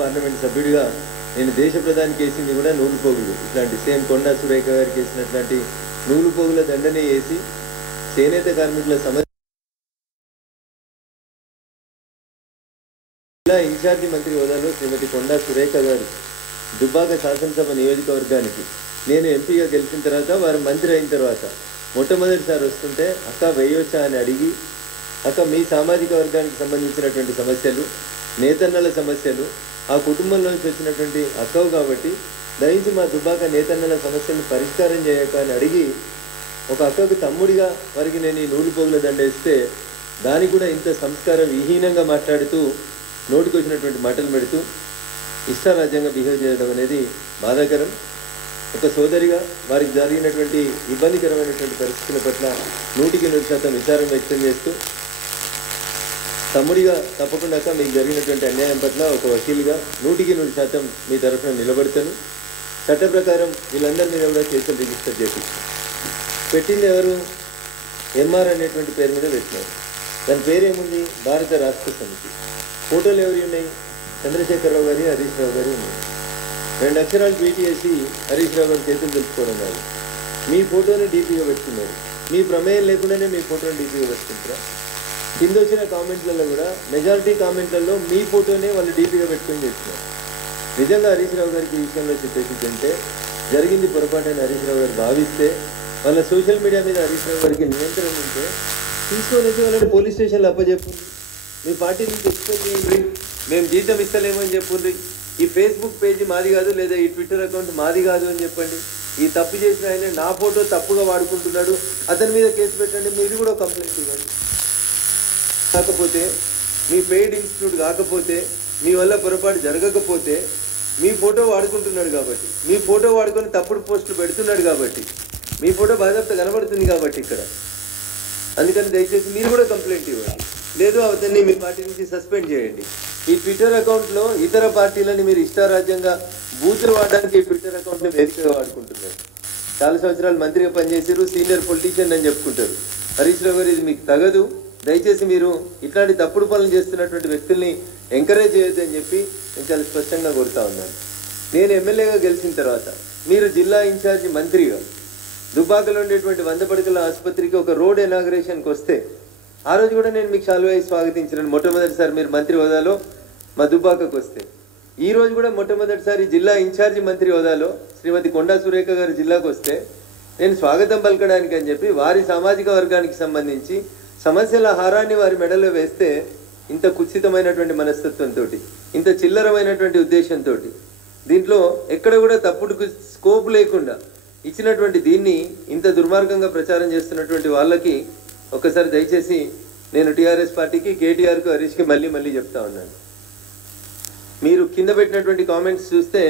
Parliament సభ్యుడిగా నేను దేశ ప్రధానికి వేసింది కూడా నూలు పోగులు, ఇట్లాంటి సేమ్ కొండా సురేఖ గారికి వేసినట్లాంటి నూలు పోగుల దండనే వేసి చేనేత కార్మికుల సమస్య ఇన్ఛార్జి మంత్రి హోదాలో శ్రీమతి కొండా సురేఖ గారు దుబ్బాక శాసనసభ నియోజకవర్గానికి నేను ఎంపీగా గెలిచిన తర్వాత వారు మంత్రి అయిన తర్వాత మొట్టమొదటిసారి వస్తుంటే అక్క వేయొచ్చా అని అడిగి, అక్క మీ సామాజిక వర్గానికి సంబంధించినటువంటి సమస్యలు, నేతన్నల సమస్యలు, ఆ కుటుంబంలో నుంచి వచ్చినటువంటి అక్కవు కాబట్టి దయించి మా దుబ్బాక నేతన్నల సమస్యలను పరిష్కారం చేయక అని అడిగి ఒక అక్కకు తమ్ముడిగా వారికి నేను ఈ నూలు పోగుల దండేస్తే దానికి కూడా ఇంత సంస్కార విహీనంగా మాట్లాడుతూ నోటికి వచ్చినటువంటి మాటలు పెడుతూ ఇష్టారాజ్యంగా బిహేవ్ చేయడం అనేది బాధాకరం. ఒక సోదరిగా వారికి జరిగినటువంటి ఇబ్బందికరమైనటువంటి పరిస్థితుల పట్ల 100% విచారం వ్యక్తం చేస్తూ తమ్ముడిగా తప్పకుండా మీకు జరిగినటువంటి అన్యాయం పట్ల ఒక వకీలుగా 100% మీ తరఫున నిలబడతాను. చట్ట ప్రకారం వీళ్ళందరి మీద కూడా కేసులు రిజిస్టర్ చేపించారు. పెట్టింది ఎవరు? ఎంఆర్ అనేటువంటి పేరు మీద పెట్టినారు. దాని పేరేముంది? భారత రాష్ట్ర సమితి. ఫోటోలు ఎవరి ఉన్నాయి? చంద్రశేఖరరావు గారి, హరీష్ రావు గారి ఉన్నాయి. 2 అక్షరాలు ట్వీట్ చేసి హరీష్ రావు గారి చేతులు తెలుసుకోవడం కాదు, మీ ఫోటోని డీపీగా పెట్టుకున్నారు. మీ ప్రమేయం లేకుండానే మీ ఫోటోని డీపీగా పెట్టుకుంటారా? కింద వచ్చిన కామెంట్లలో కూడా మెజారిటీ కామెంట్లలో మీ ఫోటోనే వాళ్ళు డీపీగా పెట్టుకొని చేస్తున్నారు. నిజంగా హరీష్ రావు గారికి ఈ విషయంలో చెప్పేసి అంటే జరిగింది పొరపాటని హరీష్ రావు గారు భావిస్తే, వాళ్ళ సోషల్ మీడియా మీద హరీష్ రావు గారికి నియంత్రణ ఉంటే తీసుకొని వాళ్ళని పోలీస్ స్టేషన్లో అప్పచెప్పుంది. మీ పార్టీ నుంచి ఎక్స్ప్లెయిన్ చేయండి, మేము జీతం ఇస్తలేమని చెప్పుండ్రి, ఈ ఫేస్బుక్ పేజీ మాది కాదు లేదా ఈ ట్విట్టర్ అకౌంట్ మాది కాదు అని చెప్పండి, ఈ తప్పు చేసిన ఆయన నా ఫోటో తప్పుగా వాడుకుంటున్నాడు, అతని మీద కేసు పెట్టండి, మీరు కూడా కంప్లైంట్ ఇవ్వండి. కాకపోతే మీ పెయిడ్ ఇన్స్టిట్యూట్ కాకపోతే, మీ వల్ల పొరపాటు జరగకపోతే, మీ ఫోటో వాడుకుంటున్నాడు కాబట్టి, మీ ఫోటో వాడుకొని తప్పుడు పోస్టులు పెడుతున్నాడు కాబట్టి, మీ ఫోటో బాధ్యత కనబడుతుంది కాబట్టి ఇక్కడ, అందుకని దయచేసి మీరు కూడా కంప్లైంట్ ఇవ్వండి, లేదు అతన్ని మీ పార్టీ నుంచి సస్పెండ్ చేయండి. ఈ ట్విట్టర్ అకౌంట్లో ఇతర పార్టీలని మీరు ఇష్టారాజ్యంగా బూతులు వాడడానికి ఈ ట్విట్టర్ అకౌంట్ని వేదికగా వాడుకుంటున్నారు. చాలా సంవత్సరాలు మంత్రిగా పనిచేసారు, సీనియర్ పొలిటీషియన్ అని చెప్పుకుంటారు. హరీష్ రావు గారు ఇది మీకు తగదు, దయచేసి మీరు ఇట్లాంటి తప్పుడు పనులు చేస్తున్నటువంటి వ్యక్తుల్ని ఎంకరేజ్ చేయొద్దు అని చెప్పి నేను చాలా స్పష్టంగా కోరుతా ఉన్నాను. నేను ఎమ్మెల్యేగా గెలిచిన తర్వాత మీరు జిల్లా ఇన్ఛార్జి మంత్రిగా దుబ్బాకలో ఉండేటువంటి 100 పడకల ఆసుపత్రికి ఒక రోడ్ ఇనాగ్రేషన్కి వస్తే ఆ రోజు కూడా నేను మీకు శాలువాయి స్వాగతించినాను. మొట్టమొదటిసారి మీరు మంత్రి హోదాలో మా దుబ్బాకకు వస్తే, ఈ రోజు కూడా మొట్టమొదటిసారి జిల్లా ఇన్ఛార్జి మంత్రి హోదాలో శ్రీమతి కొండా సురేఖ గారు జిల్లాకు వస్తే నేను స్వాగతం పలకడానికి అని చెప్పి వారి సామాజిక వర్గానికి సంబంధించి సమస్యల హారాన్ని వారి మెడలో వేస్తే ఇంత కుత్సితమైనటువంటి మనస్తత్వంతో, ఇంత చిల్లరమైనటువంటి ఉద్దేశంతో, దీంట్లో ఎక్కడ కూడా తప్పుడు స్కోప్ లేకుండా ఇచ్చినటువంటి దీన్ని ఇంత దుర్మార్గంగా ప్రచారం చేస్తున్నటువంటి వాళ్ళకి ఒక్కసారి దయచేసి నేను టీఆర్ఎస్ పార్టీకి, కేటీఆర్కు, హరీష్కి మళ్ళీ చెప్తా ఉన్నాను. మీరు కింద పెట్టినటువంటి కామెంట్స్ చూస్తే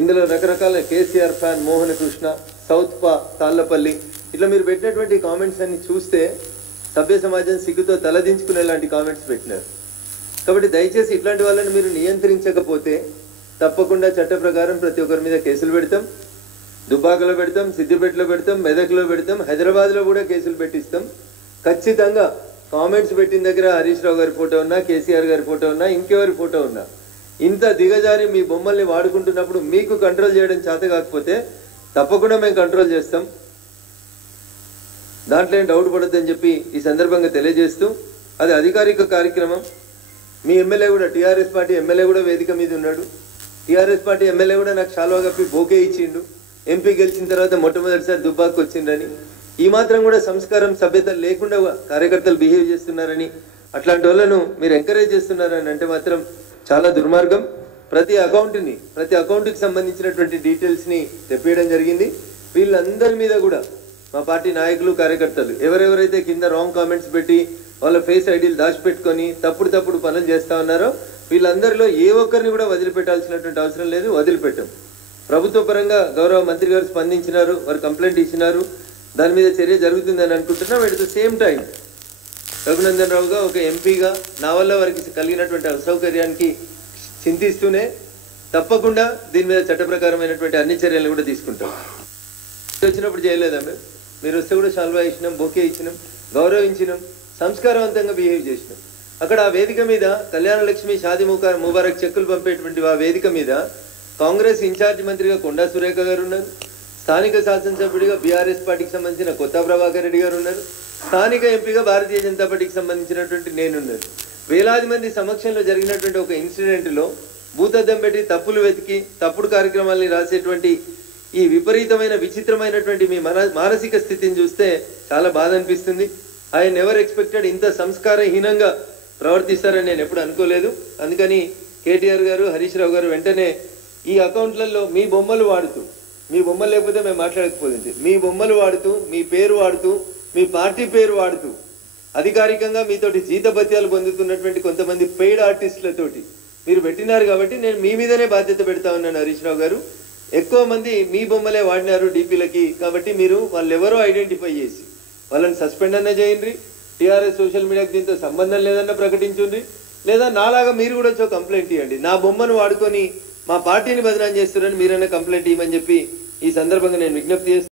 ఇందులో రకరకాల కేసీఆర్ ఫ్యాన్, మోహన కృష్ణ, సౌత్ పా, తాళ్లపల్లి, ఇట్లా మీరు పెట్టినటువంటి కామెంట్స్ అన్ని చూస్తే సభ్య సమాజం సిగ్గుతో తలదించుకునేలాంటి కామెంట్స్ పెట్టినారు. కాబట్టి దయచేసి ఇట్లాంటి వాళ్ళని మీరు నియంత్రించకపోతే తప్పకుండా చట్ట ప్రకారం ప్రతి ఒక్కరి మీద కేసులు పెడతాం. దుబ్బాకలో పెడతాం, సిద్దిపేటలో పెడతాం, మెదక్లో పెడతాం, హైదరాబాద్లో కూడా కేసులు పెట్టిస్తాం. ఖచ్చితంగా కామెంట్స్ పెట్టిన దగ్గర హరీష్ రావు గారి ఫోటో ఉన్నా, కేసీఆర్ గారి ఫోటో ఉన్నా, ఇంకెవరి ఫోటో ఉన్నా, ఇంత దిగజారి మీ బొమ్మల్ని వాడుకుంటున్నప్పుడు మీకు కంట్రోల్ చేయడం చేత కాకపోతే తప్పకుండా మేము కంట్రోల్ చేస్తాం. దాంట్లో ఏం డౌట్ పడొద్దని చెప్పి ఈ సందర్భంగా తెలియజేస్తూ, అది అధికారిక కార్యక్రమం. మీ ఎమ్మెల్యే కూడా, టీఆర్ఎస్ పార్టీ ఎమ్మెల్యే కూడా వేదిక మీద ఉన్నాడు. టీఆర్ఎస్ పార్టీ ఎమ్మెల్యే కూడా నాకు శాలువా కప్పి బోకే ఇచ్చిండు. ఎంపీ గెలిచిన తర్వాత మొట్టమొదటిసారి దుబ్బాకు వచ్చిండ్రని, ఈ మాత్రం కూడా సంస్కారం, సభ్యత లేకుండా కార్యకర్తలు బిహేవ్ చేస్తున్నారని, అట్లాంటి వాళ్ళను మీరు ఎంకరేజ్ చేస్తున్నారని అంటే మాత్రం చాలా దుర్మార్గం. ప్రతి అకౌంట్కి సంబంధించినటువంటి డీటెయిల్స్ని తెప్పియడం జరిగింది. వీళ్ళందరి మీద కూడా మా పార్టీ నాయకులు, కార్యకర్తలు ఎవరెవరైతే కింద రాంగ్ కామెంట్స్ పెట్టి వాళ్ళ ఫేస్ ఐడీలు దాచిపెట్టుకొని తప్పుడు పనులు చేస్తూ ఉన్నారో వీళ్ళందరిలో ఏ ఒక్కరిని కూడా వదిలిపెట్టాల్సినటువంటి అవసరం లేదు, వదిలిపెట్టాం. ప్రభుత్వ పరంగా గౌరవ మంత్రి గారు స్పందించినారు, వారు కంప్లైంట్ ఇచ్చినారు, దాని మీద చర్య జరుగుతుందని అనుకుంటున్నాం. At the same time Raghunandan రావుగా ఒక ఎంపీగా నా వల్ల వారికి కలిగినటువంటి అసౌకర్యానికి చింతిస్తూనే తప్పకుండా దీని మీద చట్ట ప్రకారమైనటువంటి అన్ని చర్యలు కూడా తీసుకుంటాం. వచ్చినప్పుడు చేయలేదా? మీరు వస్తే కూడా శాల్వా ఇచ్చినాం, బొకే ఇచ్చినాం, గౌరవించినాం, సంస్కారవంతంగా బిహేవ్ చేసినాం. అక్కడ ఆ వేదిక మీద కళ్యాణ లక్ష్మి షాది ముబారక్ చెక్కులు పంపేటువంటి ఆ వేదిక మీద కాంగ్రెస్ ఇన్ఛార్జ్ మంత్రిగా కొండా సురేఖ గారు ఉన్నారు, స్థానిక శాసనసభ్యుడిగా బీఆర్ఎస్ పార్టీకి సంబంధించిన కొత్త ప్రభాకర్ రెడ్డి గారు ఉన్నారు, స్థానిక ఎంపీగా భారతీయ జనతా పార్టీకి సంబంధించినటువంటి నేనున్నారు. వేలాది మంది సమక్షంలో జరిగినటువంటి ఒక ఇన్సిడెంట్లో భూతద్దం పెట్టి తప్పులు వెతికి తప్పుడు కార్యక్రమాలని రాసేటువంటి ఈ విపరీతమైన విచిత్రమైనటువంటి మీ మానసిక స్థితిని చూస్తే చాలా బాధ అనిపిస్తుంది. ఐ నెవర్ ఎక్స్పెక్టెడ్ ఇంత సంస్కారహీనంగా ప్రవర్తిస్తారని నేను ఎప్పుడు అనుకోలేదు. అందుకని కేటీఆర్ గారు, హరీష్ రావు గారు వెంటనే ఈ అకౌంట్లలో మీ బొమ్మలు వాడుతూ, మీ బొమ్మలు లేకపోతే మేము మాట్లాడకపోతుంది, మీ బొమ్మలు వాడుతూ, మీ పేరు వాడుతూ, మీ పార్టీ పేరు వాడుతూ అధికారికంగా మీతోటి జీతభత్యాలు పొందుతున్నటువంటి కొంతమంది పెయిడ్ ఆర్టిస్టులతోటి మీరు పెట్టినారు. కాబట్టి నేను మీ మీదనే బాధ్యత పెడతా ఉన్నాను హరీష్ రావు గారు. ఎక్కువ మంది మీ బొమ్మలే వాడినారు డీపీలకి. కాబట్టి మీరు వాళ్ళు ఎవరో ఐడెంటిఫై చేసి వాళ్ళని సస్పెండ్ అన్న చేయండి, టీఆర్ఎస్ సోషల్ మీడియాకి దీంతో సంబంధం లేదన్న ప్రకటించండి, లేదా నాలాగా మీరు కూడా వచ్చి కంప్లైంట్ ఇవ్వండి. నా బొమ్మను వాడుకొని మా పార్టీని బదనాం చేస్తున్నారని మీరన్నా కంప్లైంట్ ఇవ్వమని చెప్పి ఈ సందర్భంగా నేను విజ్ఞప్తి చేస్తాను.